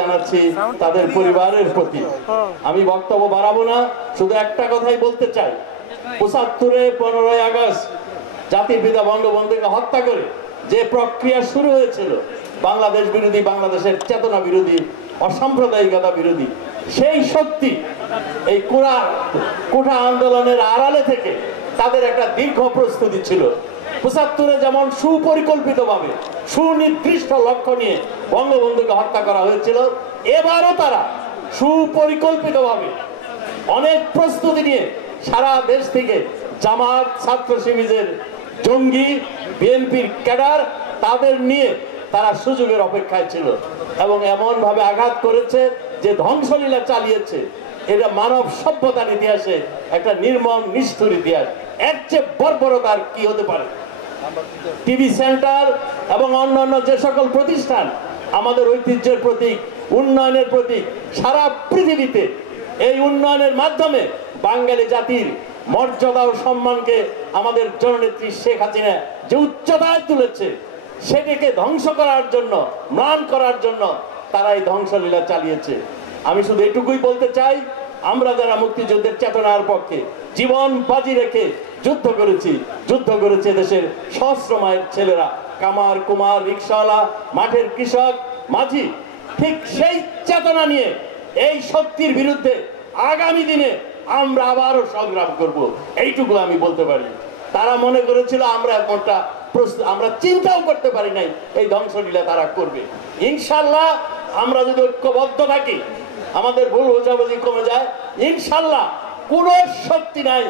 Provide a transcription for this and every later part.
জানাচ্ছি তাদের পরিবারের প্রতি। আমি বক্তব্য বাড়াবো না, শুধু একটা কথাই বলতে চাই, ৭৫-এ 15ই আগস্ট জাতির পিতা বঙ্গবন্ধুকে হত্যা করে যে প্রক্রিয়া শুরু হয়েছিল, বাংলাদেশ বিরোধী, বাংলাদেশের চেতনা বিরোধী, অসাম্প্রদায়িকতা বিরোধী, সেই শক্তি এই কোঠা আন্দোলনের আড়ালে থেকে তাদের একটা দীর্ঘ প্রস্তুতি ছিল। ৭৫-এ যেমন সুপরিকল্পিতভাবে সুনির্দিষ্ট লক্ষ্য নিয়ে বঙ্গবন্ধুকে হত্যা করা হয়েছিল, এবারও তারা সুপরিকল্পিতভাবে অনেক প্রস্তুতি নিয়ে সারা দেশ থেকে জামাত, ছাত্র শিবিরের জঙ্গি, বিএনপির ক্যাডার, তাদের নিয়ে তারা সুযোগের অপেক্ষায় ছিল এবং এমন ভাবে আঘাত করেছে যে ধ্বংসলীলা চালিয়েছে। এটা মানব সভ্যতার ইতিহাসে একটা নির্মম নিষ্ঠুর ইতিহাস। এর চেয়ে বর্বরতার কি হতে পারে? টিভি সেন্টার এবং অন্যান্য যে সকল প্রতিষ্ঠান আমাদের ঐতিহ্যের প্রতীক, উন্নয়নের প্রতীক, সারা পৃথিবীতে এই উন্নয়নের মাধ্যমে বাঙালি জাতির মর্যাদা ও সম্মানকে আমাদের জননেত্রী শেখ হাসিনা যে উচ্চতায় তুলেছে, সেটাকে ধ্বংস করার জন্য, ম্লান করার জন্য তারা এই ধ্বংসলীলা চালিয়েছে। আমি শুধু এটুকুই বলতে চাই, আমরা যারা মুক্তিযুদ্ধের চেতনার পক্ষে জীবন বাজি রেখে যুদ্ধ করেছে দেশের সহস্র মায়ের ছেলেরা, কামার কুমার, রিকশাওয়ালা, মাঠের কৃষক, মাঝি, ঠিক সেই চেতনা নিয়ে এই শক্তির বিরুদ্ধে আগামী দিনে আমরা আবারও সংগ্রাম করব, এইটুকু আমি বলতে পারি। তারা মনে করেছিল আমরা চিন্তাও করতে পারি নাই এই ধ্বংসলীলা তারা করবে। ইনশাল্লাহ আমরা যদি ঐক্যবদ্ধ থাকি, আমাদের ভুল বোঝাবুঝি কমে যায়, ইনশাল্লাহ কোন শক্তি নাই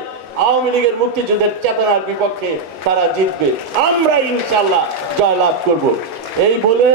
আওয়ামী লীগের মুক্তিযুদ্ধের চেতনার বিপক্ষে তারা জিতবে। আমরা ইনশাল্লাহ জয়লাভ করব। এই বলে